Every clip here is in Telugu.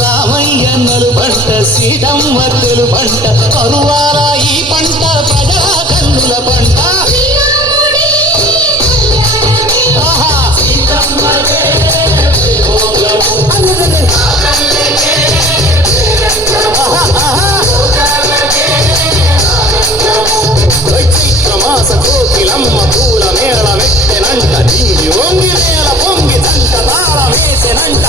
రామయ్య నలుపంట సీతమ్మ తెలుపంట కరువాల ఈ పంట ప్రజల కన్నుల పంట మాస కోకిలమ్మ పూల మేళ మెట్టెనంట దింగి వంగి నేల పొంగి దంట తాళ వేసెనంట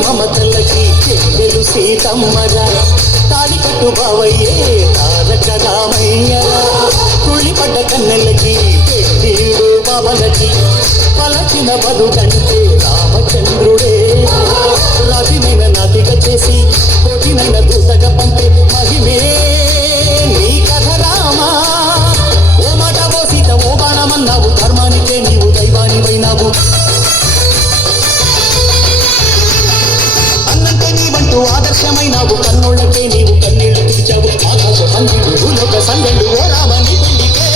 మమతలకి చెల్లెలు సీతమ్మరా తాడి కట్టు బావయ్యే తారక రామయ్యరా తుళ్ళిపడ్డ కన్నెలకి పెళ్ళిడు బాబలకి పలచిన బదుకంటే రామచంద్రుడే రవినైన నదిగా చేసి కోటినైన దూతగా పంపే మహిమే నీ కథ రామా ఓ మాట ఓ సీత ఓ బాణమన్నావు ధర్మానికే నీవు దైవానివైనావు ఆదర్శమైనావు కన్నోళ్ళకే నీవు కన్నీళ్లు తీర్చావు ఆకాశ సంగీడు భూలోక సంగండు ఓ రామని పెళ్లికే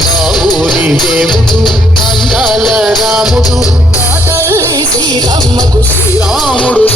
నా ఊరి దేవుడు అందాల రాముడు మా తల్లి సీతమ్మకు శ్రీరాముడు